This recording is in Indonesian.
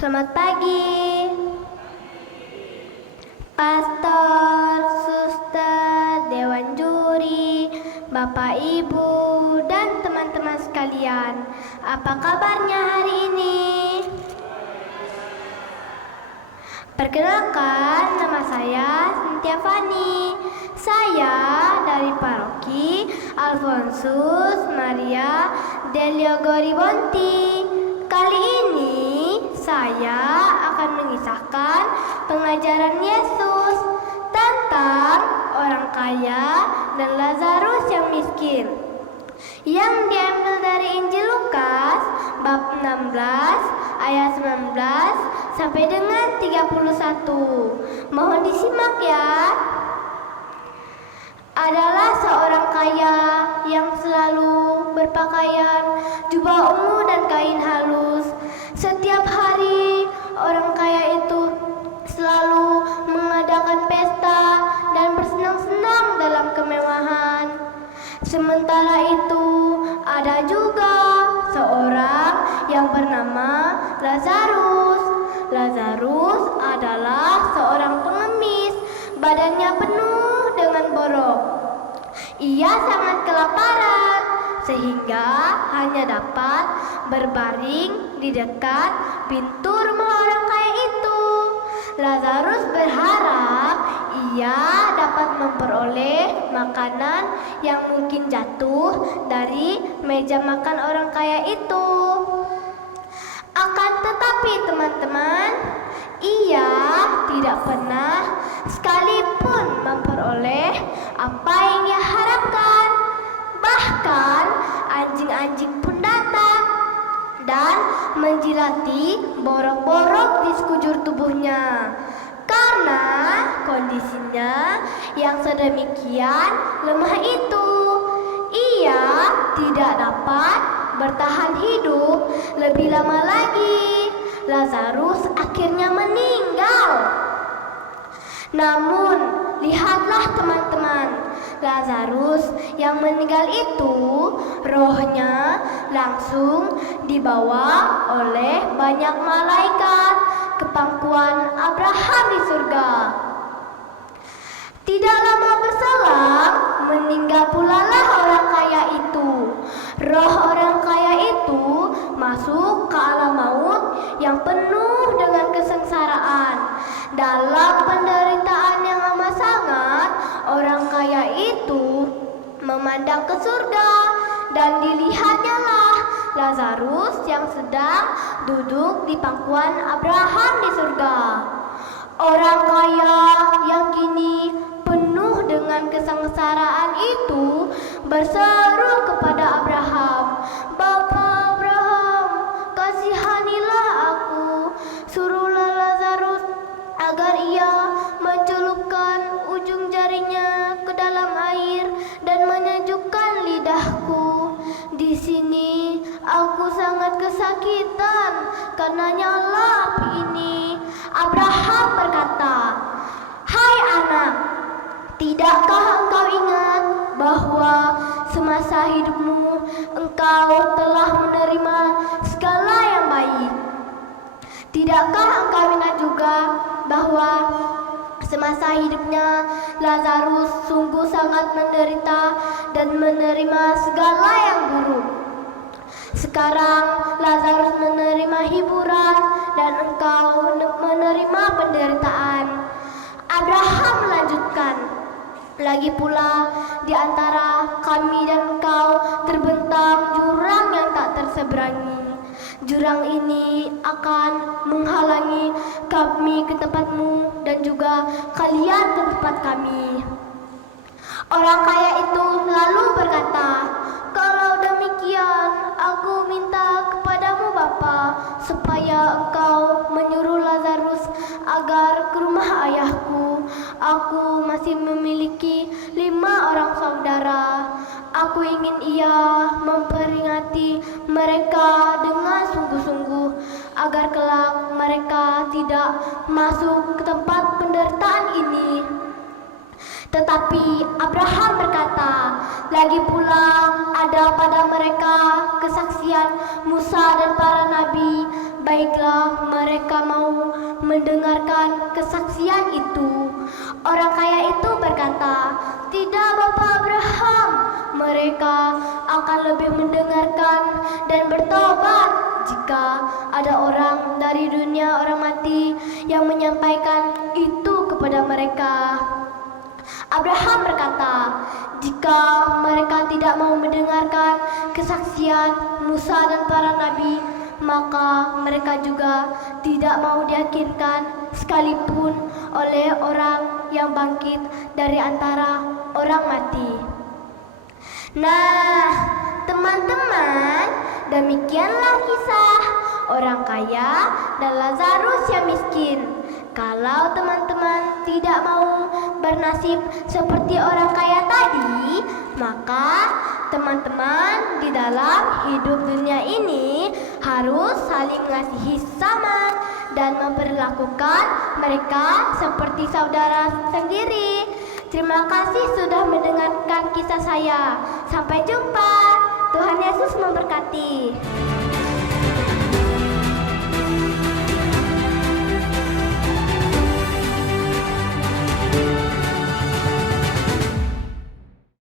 Selamat pagi, pastor, suster, dewan juri, bapak ibu, dan teman-teman sekalian. Apa kabarnya hari ini? Perkenalkan, nama saya Cynthia Fani. Saya dari paroki Alfonsus Maria Delio Goribonti. Kali ini saya akan mengisahkan pengajaran Yesus tentang orang kaya dan Lazarus yang miskin, yang diambil dari Injil Lukas bab 16 ayat 19 sampai dengan 31. Mohon disimak ya. Adalah seorang kaya yang selalu berpakaian jubah ungu dan kain halus. Setiap hari orang kaya itu selalu mengadakan pesta dan bersenang-senang dalam kemewahan. Sementara itu ada juga seorang yang bernama Lazarus. Lazarus adalah seorang pengemis, badannya penuh dengan borok. Ia sangat kelaparan sehingga hanya dapat berbaring di dekat pintu rumah orang kaya itu. Lazarus berharap ia dapat memperoleh makanan yang mungkin jatuh dari meja makan orang kaya itu. Akan tetapi teman-teman, ia tidak pernah sekalipun memperoleh apa yang ia harapkan. Bahkan anjing-anjing pun datang dan menjilati borok-borok di sekujur tubuhnya. Karena kondisinya yang sedemikian lemah itu, ia tidak dapat bertahan hidup lebih lama lagi. Lazarus akhirnya meninggal. Namun, lihatlah teman-teman, Lazarus yang meninggal itu, rohnya langsung dibawa oleh banyak malaikat ke pangkuan Abraham di surga. Tidak lama berselang, meninggal pula lah orang kaya itu. Roh orang kaya itu masuk ke alam maut yang penuh dengan kesengsaraan. Dalam penderitaan yang amat sangat, orang kaya itu memandang ke surga dan dilihatnya lah Lazarus yang sedang duduk di pangkuan Abraham di surga. Orang kaya yang kini penuh dengan kesengsaraan itu berseru kepada Abraham, "Bapak Abraham, kasihanilah aku, suruhlah Lazarus agar ia mencelupkan ujung jarinya ke dalam air dan menyejukkan lidahku. Di sini aku sangat kesakitan karena nyala api ini." Abraham berkata, "Hai anak, tidakkah engkau ingat bahwa semasa hidupmu engkau telah menerima segala yang baik? Tidakkah engkau ingat juga bahwa semasa hidupnya Lazarus sungguh sangat menderita dan menerima segala yang buruk? Sekarang Lazarus menerima hiburan dan engkau menerima penderitaan." Abraham melanjutkan, "Lagi pula di antara kami dan engkau terbentang jurang yang tak terseberangi. Jurang ini akan menghalangi kami ke tempatmu dan juga kalian ke tempat kami." Orang kaya itu lalu berkata, "Kalau demikian, aku minta kepadamu Bapa, supaya engkau menyuruh Lazarus agar ke rumah ayahku. Aku masih memiliki 5 orang saudara. Aku ingin ia memperingati mereka dengan sungguh-sungguh, agar kelak mereka tidak masuk ke tempat penderitaan ini." Tetapi Abraham berkata, "Lagi pula ada pada mereka kesaksian Musa dan para nabi, Baiklah, mereka mau mendengarkan kesaksian itu. Orang kaya itu berkata, "Tidak, Bapak Abraham, mereka akan lebih mendengarkan dan bertobat jika ada orang dari dunia orang mati yang menyampaikan itu kepada mereka." Abraham berkata, "Jika mereka tidak mau mendengarkan kesaksian Musa dan para nabi, maka mereka juga tidak mau diyakinkan sekalipun oleh orang yang bangkit dari antara orang mati." Nah, teman-teman, demikianlah kisah orang kaya dan Lazarus yang miskin. Kalau teman-teman tidak mau bernasib seperti orang kaya tadi, maka teman-teman di dalam hidup dunia ini harus saling mengasihi sesama dan memperlakukan mereka seperti saudara sendiri. Terima kasih sudah mendengarkan kisah saya. Sampai jumpa. Tuhan Yesus memberkati.